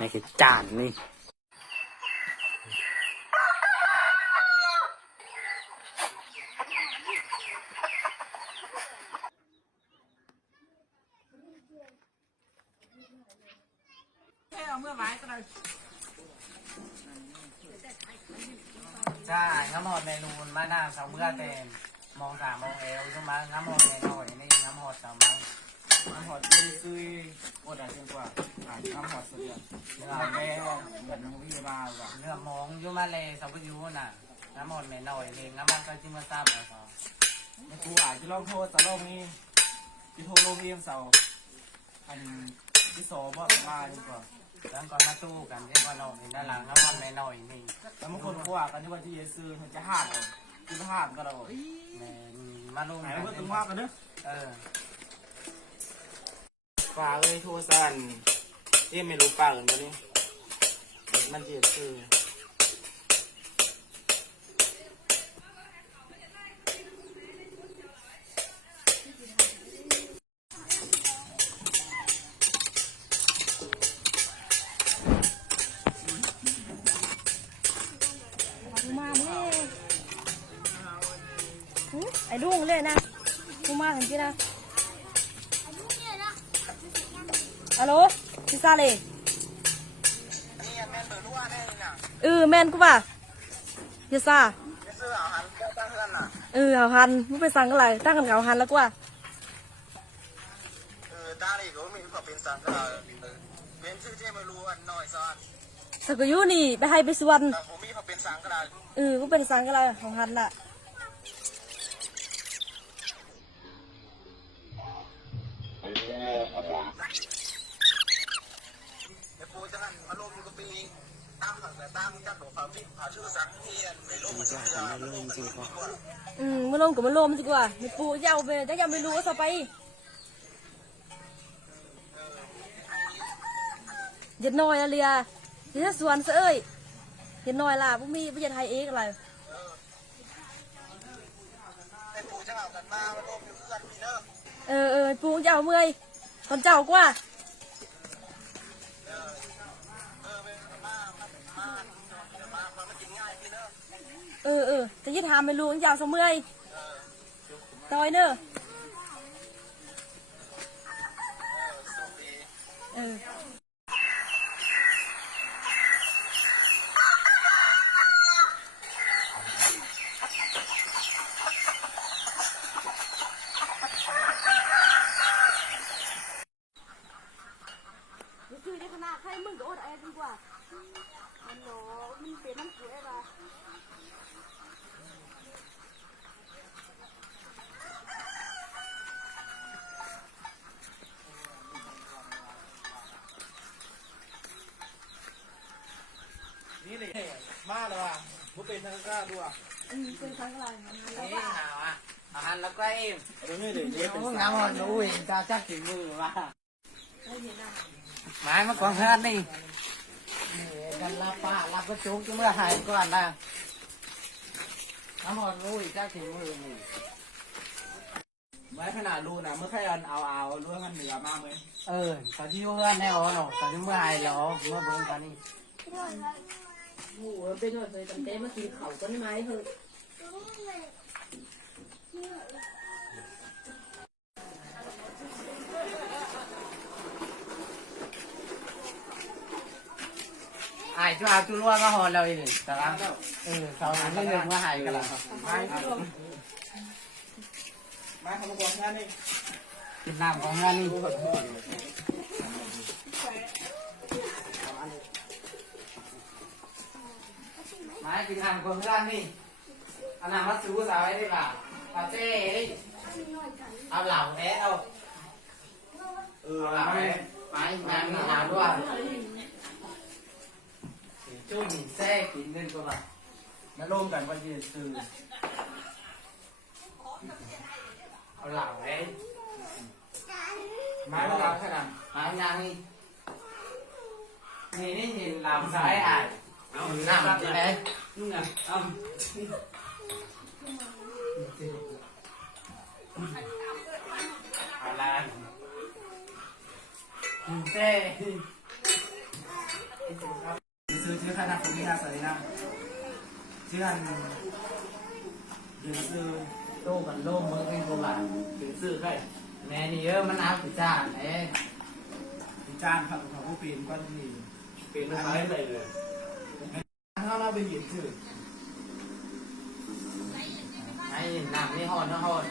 ไม่คือจานนี่ใช่น้ำหอดเมนูมาหน้าเสาเมื่อเต็มมอง3 โมงเอวใช่ไหมน้ำหอดเมนูนี่น้ำหอดเสามังน้ำหอดซุยโคตรเจ๋งกว่าน้ำหอดสุดยอดเนื้อแม่เหมือนน้องพี่บ้าว่ะเนื้อมองยุ่มาเลยสาวยูน่ะน้ำหอดเมนูนี่น้ำมันก็จิ้มมาซ้ำแล้วก็ไม่กูอาจจะลองโทษแต่ลองนี่ที่โทรลงเองเสาอันที่สอบว่ามาดีกว่าแล้วก่อนมาตู้กันที่ว่าเราเห็นด้านหลังน้ำมันไม่น้อยนี่แล้วบางคนก็ว่ากันที่ว่าที่เยซูมันจะห้ามเราที่ห้ามก็เรามาลงไหนเพื่อนต้องว่ากันเนอะฝ่าเลยทั่วสันไม่รู้ป่ากันตัวนี้มันเยซูไอ้ดุ้งเลยนะกูมาเห็นจีนะฮัลโหลพิซซ่าเลยแมนกูป่ะพิซซ่าเอาหันมึงไปสั่งอะไรตั้งกันเอาหันแล้วกูอ่ะตั้งอีกก็มีความเป็นสั่งก็เป็นชื่อที่ไม่รู้อันน้อยซ้อนสักอยู่นี่ไปให้ไปสวนผมมีความเป็นสั่งก็ได้กูเป็นสั่งก็ได้ของหันน่ะปูจะหันอารมณ์ก็ปีตั้งหลังแต่ตั้งจัดหัวความที่หาชื่อสังเทียนในโลกมันจะไม่ลงจริงกว่ามันลงกับมันลมสิกว่าไม่ปูยาวไปจะยังไม่รู้ว่าต่อไปเย็ดน้อยอะไรอ่ะเย็ดสวนเอ้ยเย็ดน้อยล่ะพวกมีประเทศไทยเองอะไรไอ้ปูจะเอากันมาลมอยู่เพื่อนมีเนอะปูจะเอาเมื่อยตอนเจ้ากว่าจะยึดทำไม่รู้ยาวสมื่อยตอยเนอะคือในขณะใครมึงก็อดแอดีกว่ามันหนอมันเป็นน้ำปุ๋ยอะไรนี่เลยมาเลยว่ะมุเป็นทางกล้าด้วยเป็นครั้งอะไรนี่หาวอ่ะอาหารแล้วก็เอ็มนี่เดี๋ยวนี้เป็นน้ำมันรู้เองจะจักถึงมือว่าหมายมาก่อนเพื่อนนี่กันรับป้ารับกระจุกเมื่อหายก่อนนะน้ำมันรู้อีกจักถึงมือนี่ไว้ขนาดรู้นะเมื่อใครเอาเรื่องกันเหนือมากเลยตอนที่เพื่อนแน่หรอตอนที่เมื่อหายหรอเมื่อเบิ่งกันนี่โอ้โหเป็นหน่อยเลยตั้งแต่มากินเขาต้นไม้เถอะจุฬาจุลว่าก็หอเราอีกแต่ละเขาไม่เลือกว่าหายกันละมาทำกองงานนี่กินน้ำของงานนี่มากินน้ำของงานนี่เอาน้ำมาซื้อสาวไว้ดีกว่าปาเจ้เอาเหล่าแท้เอาเหล่าแท้ไม้งานนี่หาด้วยจุ่มแท้กินเดินตัวละมาร่วมกันวันยืนซื้อเอาเหล่าแท้ไม้มาขนาดไม้งานนี่นี่เห็นเหล่าซ้ายอ่ะเอาน้ำใช่ไหมนี่ไงเอาอะไรเจ้ เชื่อนยืนซื้อโต้กันโล่มือเป็นกูว่ายืนซื้อใครแม่นี่เยอะมันเอาติจานเอ้ติจานครับของผู้ปีนก็มีปีนไม่ได้เลยถ้าเราไปยืนซื้อไอ้หนังนี่ห่อนนะห่อน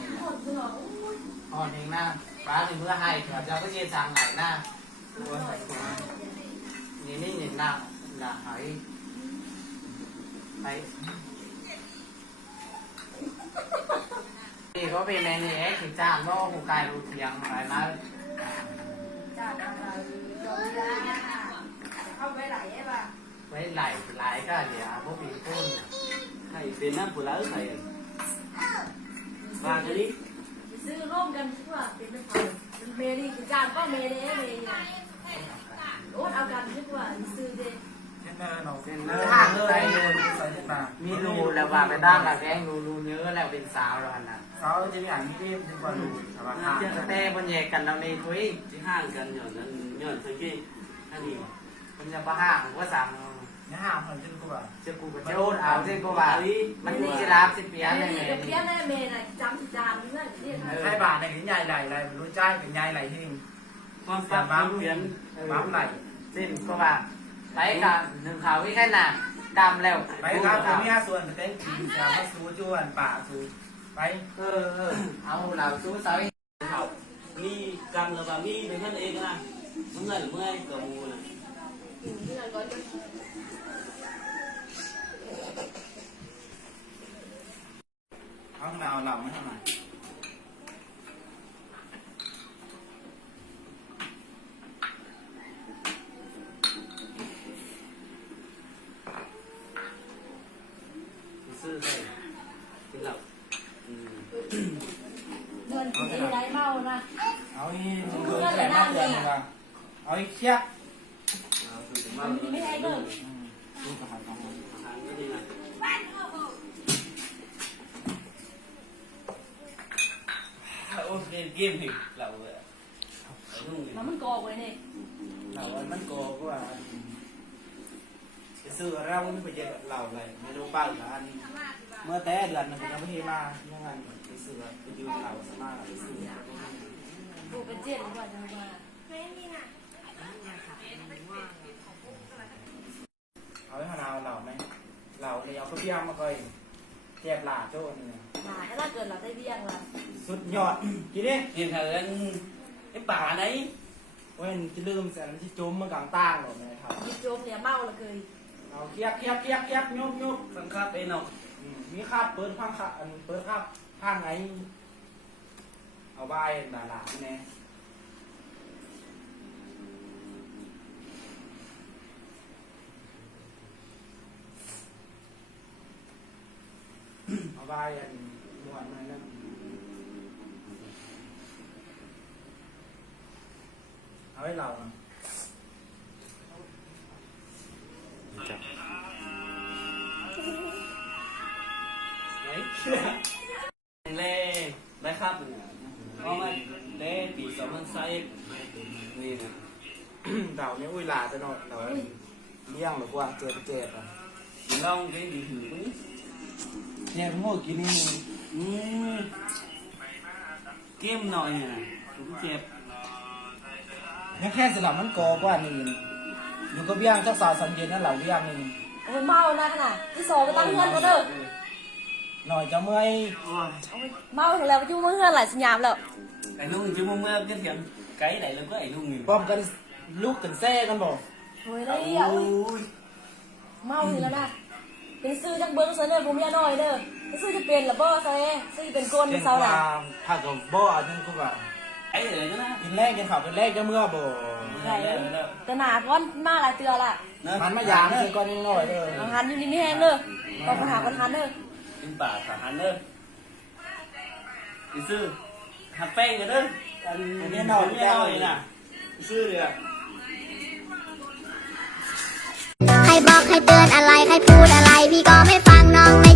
ห่อนเองนะฟ้าในเมื่อให้เถอะเจ้าก็เชี่ยสั่งไหนนะนี่นี่nhìn nào là phải phải thì có về này này thì cha nó một cài một tiếng phải nói จ้าอะไรโดนได้เข้าไปไหลไอ้ป่ะ mấy lại lại cái gì à bố bị phun thầy Việt Nam của lão thầy và cái đi ซื้อร่วมกันดีกว่าเป็นไม่พอเมย์นี่คือการก็เมย์เนี่ยเมย์เนี่ยโอ้เอากันดีกว่าซื้อเด็ hàng tay mi lù là vào cái đan là cái anh lù nhớ là bên sáo rồi nè sáo chỉ ảnh kia nhưng mà lù hàng tê bên nhẹ cần đâu đi quý chỉ hàng cần nhở thằng kia anh gì bên nhà có hàng cóสั่งnhà hàng phần trên cô bảo trên cô cái ôn áo trên cô bảoมันนี่จะรับสิเปีย เม เลย ย์นี่กับเพี้ยนเมย์น่ะจำจานด้วยเนี่ย hai bà này cái nhai nàyรู้ใจเป็นnhai này hình con pháp bám biến bám này xin cô bảo đấy cả đừng khảo cái khách nào cam leo đấy cam cái mía xuân cái gì sao nó xuống chuồn bả xuống đấy ao làm xuống sao học mi cầm là vào mi với thân ê cái này nó ngẩn mưa cờ mù này không nào lòng hay không này sư thầy cái lộc เงินกินไรเมานะ เอาอีแหลมมากเลยนะเอาอีเชี่ย มันไม่ให้เลิก hàng cái gì này โอ้เล่นเกมอีกเราเลยลุง มันกอกไว้เนี่ย เรามันโกก็ว่าซื้อเราไม่ไปเจอเราเลยไม่รู้เป้าหรืออันเมื่อแต่เดือนมันยังไม่ให้มายังไงไปซื้อไปยืมเราสมาไปซื้อ กูเป็นเจ็ดหรือเปล่าจังหวะ เอาให้เราไหมเราเลยเอาข้าวเปียกมาก่อยเจ็บหลาโจ้นี่ หาถ้าเกิดเราได้เบี้ยงล่ะ สุดยอดกินดิ hiện thời anh cái bà đấy เว้นจะลืมแสนที่จุ้มเมื่อกลางตั้งหรอกนะครับ ยิบโจมเนี่ยเมาละเคย เอาเคียบยุบ phân khắp bên nào มีคาบเปิดข้างอันเปิดข้างข้างไหนเอาใบหลาๆแน่เอาใบอันนวดมาแล้วเอาให้เรา đấy lê đấy khắp có mấy lê tỷ sống ăn say gì nè เดาเนี่ยอุ้ยหลาจะนอนเดาเลี้ยงหรือว่าเจ็บอ่ะ chỉ long cái gì thử cũng เนี่ยโง่กินนี่ kem nồi nè cũng chẹp ยังแค่สลับมันโกกว่านี่อยู่ก็เบี้ยงเจ้าสาวสังเกตนั่นเหล่าเบี้ยงนี่ โอ้ยเมานะขนาดที่สองไปตั้งเงินก็เด้อ หน่อยจะเมื่อย เมาถึงแล้วไปยุ่งเมื่อหลายสัญญาแล้ว ไอ้ลุงchứ mua mưa cái thiệm cái này là cóไอ้ลุง ป้อมกันลูกกันแซ่กันบอก โอ้ยได้อ่ะเมาถึงแล้วนะเป็นซื้อจังเบิ้งซะเนี่ยผมยาน้อยเด้อซื้อจะเป็นหรือบ่ซะซื้อเป็นก้นเป็นเสาหล่ะ ถ้ากับบ่อนึงก็ว่า ấy rồi đó กินแรกกินข้าวเป็นแรกจะเมื่อบ่ แต่หนาก้อนมาหลายเตือละ มันมายามคือก้อนน้อยเออ อาหารอยู่นี่ไม่แห้งเด้อต้องไปหาประธานเด้อ bên bà thả hắn ơi cái sư hạt phèn rồi đó anh nghe nồi nè cái sư kìa ใครบอกใครเตือนอะไรใครพูดอะไรพี่ก็ไม่ฟังน้อง